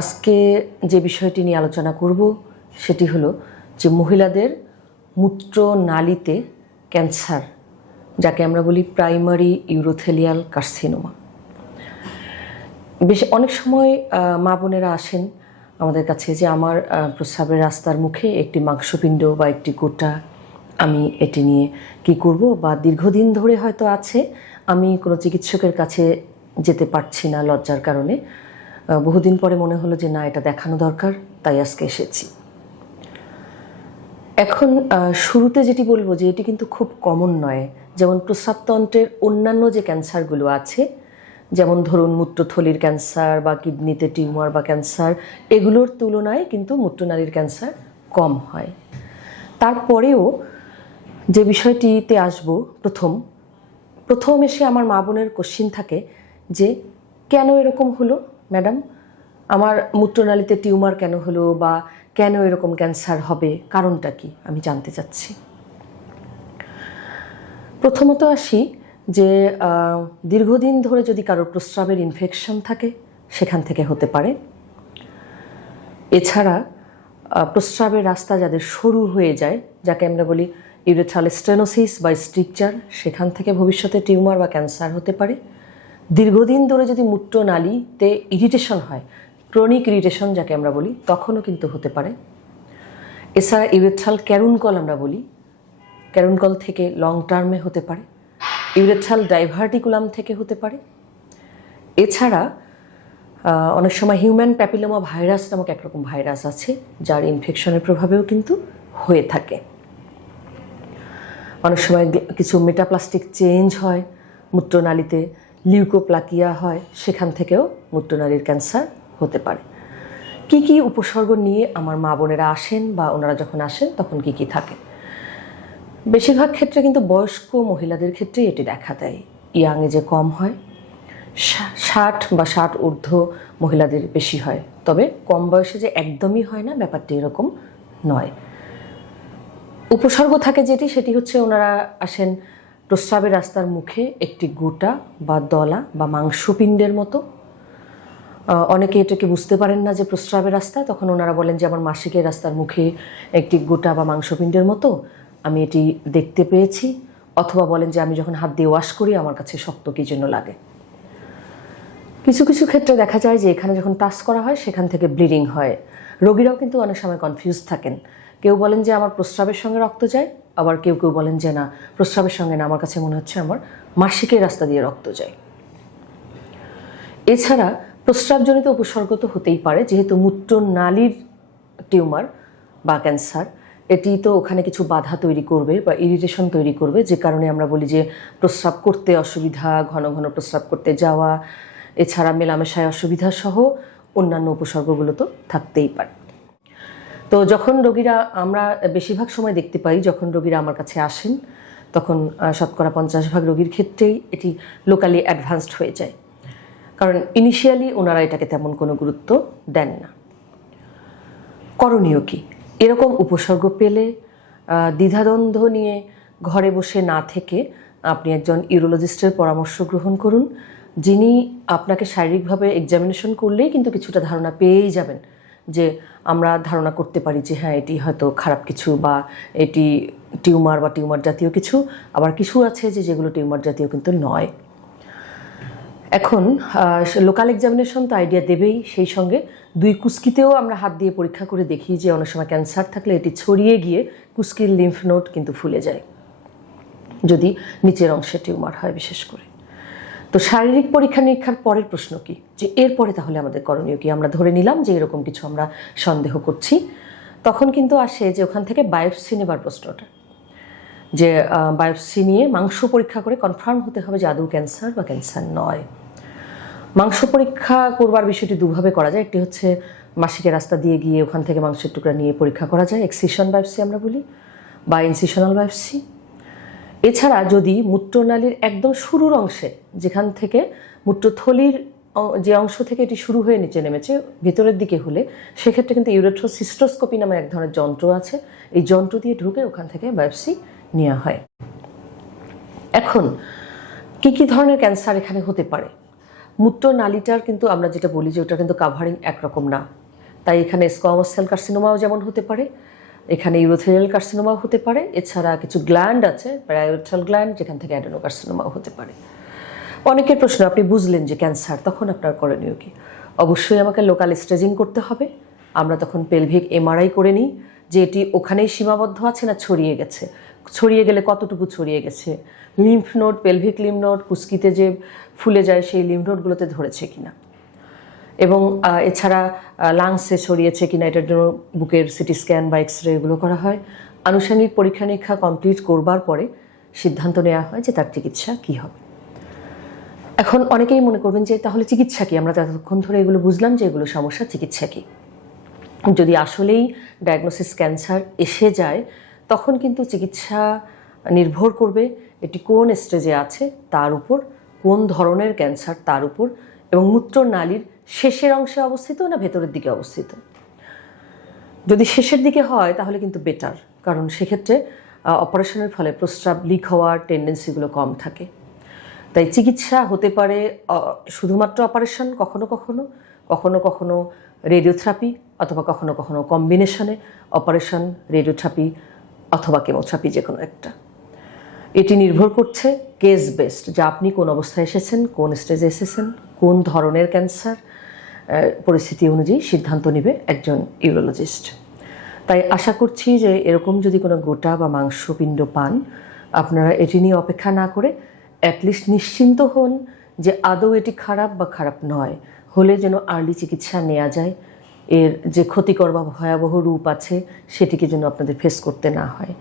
আজকে যে বিষয়টি নিয়ে আলোচনা করব সেটি হলো যে মহিলাদের মূত্রনালীতে ক্যান্সার, যাকে আমরা বলি প্রাইমারি ইউরোথেলিয়াল কার্সিনোমা। অনেক সময় মা বোনেরা আসেন আমাদের কাছে যে আমার প্রস্রাবের রাস্তার মুখে একটি মাংসপিণ্ড বা একটি গোটা, আমি এটি নিয়ে কি করব, বা দীর্ঘদিন ধরে হয়তো আছে, আমি কোনো চিকিৎসকের কাছে যেতে পারছি না লজ্জার কারণে। বহুদিন পরে মনে হলো যে না, এটা দেখানো দরকার, তাই আজকে এসেছি। এখন শুরুতে যেটি বলবো যে এটি কিন্তু খুব কমন নয়। যেমন প্রস্রাবতন্ত্রের অন্যান্য যে ক্যান্সারগুলো আছে, যেমন ধরুন মূত্রথলির ক্যান্সার বা কিডনিতে টিউমার বা ক্যান্সার, এগুলোর তুলনায় কিন্তু মূত্রনালীর ক্যান্সার কম হয়। তারপরেও যে বিষয়টিতে আসব, প্রথম এসে আমার মা বোনের কোশ্চিন থাকে যে কেন এরকম হলো ম্যাডাম, আমার মূত্রনালীতে টিউমার কেন হলো, বা কেন এরকম ক্যান্সার হবে, কারণটা কি আমি জানতে চাচ্ছি। প্রথমত আসি যে দীর্ঘদিন ধরে যদি কারোর প্রস্রাবের ইনফেকশন থাকে, সেখান থেকে হতে পারে। এছাড়া প্রস্রাবের রাস্তা যাদের সরু হয়ে যায়, যাকে আমরা বলি ইউরেথ্রাল স্টেনোসিস বা স্ট্রিকচার, সেখান থেকে ভবিষ্যতে টিউমার বা ক্যান্সার হতে পারে। দীর্ঘদিন ধরে যদি মূত্রনালীতে ইরিটেশন হয়, ক্রনিক ইরিটেশন যাকে আমরা বলি, তখনও কিন্তু হতে পারে। এছাড়া ইউরেথ্রাল ক্যারুনকল আমরা বলি, ক্যারুনকল থেকে লং টার্মে হতে পারে। ইউরেথ্রাল ডাইভার্টিকুলাম থেকে হতে পারে। এছাড়া অনেক সময় হিউম্যান প্যাপিলোমা ভাইরাস নামক একরকম ভাইরাস আছে, যার ইনফেকশনের প্রভাবেও কিন্তু হয়ে থাকে। অনেক সময় কিছু মেটাপ্লাস্টিক চেঞ্জ হয় মূত্রনালীতে, লিউকোপ্লাকিয়া হয়, সেখান থেকেও মূত্রনালীর ক্যান্সার হতে পারে। কি কি উপসর্গ নিয়ে আমার মা বোনেরা আসেন, বা ওনারা যখন আসেন তখন কি কি থাকে? বেশিরভাগ ক্ষেত্রে কিন্তু বয়স্ক মহিলাদের ক্ষেত্রে এটি দেখা দেয়, ইয়াং এজে কম হয়। 60 বা 60 ঊর্ধ্ব মহিলাদের বেশি হয়, তবে কম বয়সে যে একদমই হয় না, ব্যাপারটি এরকম নয়। উপসর্গ থাকে যেটি, সেটি হচ্ছে ওনারা আসেন প্রস্রাবের রাস্তার মুখে একটি গোটা বা দলা বা মাংসপিণ্ডের মতো। অনেকে এটাকে বুঝতে পারেন না যে প্রস্রাবের রাস্তা, তখন ওনারা বলেন যে আমার মাসিকের রাস্তার মুখে একটি গোটা বা মাংসপিণ্ডের মতো, আমি এটি দেখতে পেয়েছি। অথবা বলেন যে আমি যখন হাত দিয়ে ওয়াশ করি আমার কাছে শক্ত কী জন্য লাগে। কিছু কিছু ক্ষেত্রে দেখা যায় যে এখানে যখন টাচ করা হয় সেখান থেকে ব্লিডিং হয়। রোগীরাও কিন্তু অনেক সময় কনফিউজ থাকেন। কেউ বলেন যে আমার প্রস্রাবের সঙ্গে রক্ত যায়, আবার কেউ কেউ বলেন যে না, প্রস্রাবের সঙ্গে না, আমার কাছে মনে হচ্ছে আমার মাসিকের রাস্তা দিয়ে রক্ত যায়। এছাড়া প্রস্রাবজনিত উপসর্গ তো হতেই পারে, যেহেতু মূত্রনালীর টিউমার বা ক্যান্সার, এটি তো ওখানে কিছু বাধা তৈরি করবে বা ইরিটেশন তৈরি করবে, যে কারণে আমরা বলি যে প্রস্রাব করতে অসুবিধা, ঘন ঘন প্রস্রাব করতে যাওয়া, এছাড়া মেলামেশায় অসুবিধা সহ অন্যান্য উপসর্গগুলো তো থাকতেই পারে। তো যখন রোগীরা, আমরা বেশিরভাগ সময় দেখতে পাই যখন রোগীরা আমার কাছে আসেন, তখন শতকরা 50% রোগীর ক্ষেত্রেই এটি লোকালি অ্যাডভান্সড হয়ে যায়, কারণ ইনিশিয়ালি ওনারা এটাকে তেমন কোনো গুরুত্ব দেন না। করণীয় কি? এরকম উপসর্গ পেলে দ্বিধাদ্বন্দ্ব নিয়ে ঘরে বসে না থেকে আপনি একজন ইউরোলজিস্টের পরামর্শ গ্রহণ করুন, যিনি আপনাকে শারীরিকভাবে এক্সামিনেশন করলেই কিন্তু কিছুটা ধারণা পেয়েই যাবেন, যে আমরা ধারণা করতে পারি যে হ্যাঁ, এটি হয়তো খারাপ কিছু, বা এটি টিউমার বা টিউমার জাতীয় কিছু। আবার কিছু আছে যেগুলো টিউমার জাতীয় কিন্তু নয়। এখন লোকাল এক্সামিনেশন তো আইডিয়া দেবেই, সেই সঙ্গে 2 কুস্কিতেও আমরা হাত দিয়ে পরীক্ষা করে দেখি যে অনেক সময় ক্যান্সার থাকলে এটি ছড়িয়ে গিয়ে কুস্কির লিম্ফ নোড কিন্তু ফুলে যায়, যদি নিচের অংশে টিউমার হয় বিশেষ করে। তো শারীরিক পরীক্ষা নিরীক্ষার পরের প্রশ্ন কি, যে এরপরে তাহলে আমাদের করণীয় কি? আমরা ধরে নিলাম যে এরকম কিছু আমরা সন্দেহ করছি, তখন কিন্তু আসে যে ওখান থেকে বায়োপসি নেবার প্রশ্নটা, যে বায়োপসি নিয়ে মাংস পরীক্ষা করে কনফার্ম হতে হবে যে আদৌ ক্যান্সার বা ক্যান্সার নয়। মাংস পরীক্ষা করবার বিষয়টি দুভাবে করা যায়। একটি হচ্ছে মাসিকের রাস্তা দিয়ে গিয়ে ওখান থেকে মাংসের টুকরা নিয়ে পরীক্ষা করা যায়, এক্সিশন বায়োপসি আমরা বলি, বা ইনসিশনাল বায়োপসি। এছাড়া যদি মূত্রনালীর একদম শুরুর অংশে, যেখান থেকে মূত্রথলির যে অংশ থেকে এটি শুরু হয়ে নিচে নেমেছে ভেতরের দিকে হলে, সেক্ষেত্রে কিন্তু ইউরেথ্রোসিস্টোস্কোপি নামে এক ধরনের যন্ত্র আছে, এই যন্ত্র দিয়ে ঢুকে ওখান থেকে বায়োপসি নেওয়া হয়। এখন কি কি ধরনের ক্যান্সার এখানে হতে পারে? মূত্রনালীটার কিন্তু আমরা যেটা বলি যে ওটা কিন্তু কাভারিং একরকম না, তাই এখানে স্কোয়ামাস সেল কার্সিনোমাও যেমন হতে পারে, এখানে ইউরোথেরিয়াল কার্সিনোমাও হতে পারে, এছাড়া কিছু গ্ল্যান্ড আছে প্যারাইওরেক্টাল গ্ল্যান্ড যেখান থেকে অ্যাডেনোকার্সিনোমাও হতে পারে। অনেকের প্রশ্ন, আপনি বুঝলেন যে ক্যান্সার, তখন আপনার করণীয় কি? অবশ্যই আমাকে লোকাল স্টেজিং করতে হবে। আমরা তখন পেলভিক এমআরআই করে নিই যে এটি ওখানেই সীমাবদ্ধ আছে না ছড়িয়ে গেছে, ছড়িয়ে গেলে কতটুকু ছড়িয়ে গেছে, lymph node, pelvic lymph node, কুস্কিতে যে ফুলে যায় সেই লিম্ফ নোডগুলোতে ধরেছে কিনা, এবং এছাড়া লাংসে ছড়িয়েছে কিনা এটার জন্য বুকের সিটি স্ক্যান বা এক্স রে এগুলো করা হয়। আনুষঙ্গিক পরীক্ষা নিরীক্ষা কমপ্লিট করবার পরে সিদ্ধান্ত নেওয়া হয় যে তার চিকিৎসা কী হবে। এখন অনেকেই মনে করবেন যে তাহলে চিকিৎসা কী, আমরা ততক্ষণ ধরে এগুলো বুঝলাম যে এগুলো সমস্যা, চিকিৎসা কী? যদি আসলেই ডায়াগনোসিস ক্যান্সার এসে যায় তখন কিন্তু চিকিৎসা নির্ভর করবে এটি কোন স্টেজে আছে তার উপর, কোন ধরনের ক্যান্সার তার উপর, এবং মূত্রনালীর শেষের অংশে অবস্থিত না ভেতরের দিকে অবস্থিত। যদি শেষের দিকে হয় তাহলে কিন্তু বেটার, কারণ সেক্ষেত্রে অপারেশনের ফলে প্রস্রাব লিক হওয়ার টেন্ডেন্সিগুলো কম থাকে। তাই চিকিৎসা হতে পারে শুধুমাত্র অপারেশন, কখনো কখনো, কখনো কখনো রেডিওথেরাপি, অথবা কখনো কখনো কম্বিনেশনে অপারেশন, রেডিওথেরাপি অথবা কেমোথেরাপি, যে কোনো একটা। এটি নির্ভর করছে কেস বেসড, যে আপনি কোন অবস্থায় এসেছেন, কোন স্টেজে এসেছেন, কোন ধরনের ক্যান্সার, পরিস্থিতি অনুযায়ী সিদ্ধান্ত নেবে একজন ইউরোলজিস্ট। তাই আশা করছি যে এরকম যদি কোনো গোটা বা মাংসপিণ্ড পান, আপনারা এটি নিয়ে অপেক্ষা না করে অ্যাটলিস্ট নিশ্চিন্ত হন যে আদৌ এটি খারাপ বা খারাপ নয়, হলে যেন আর্লি চিকিৎসা নেওয়া যায়, এর যে ক্ষতিকর বা ভয়াবহ রূপ আছে সেটিকে যেন আপনাদের ফেস করতে না হয়।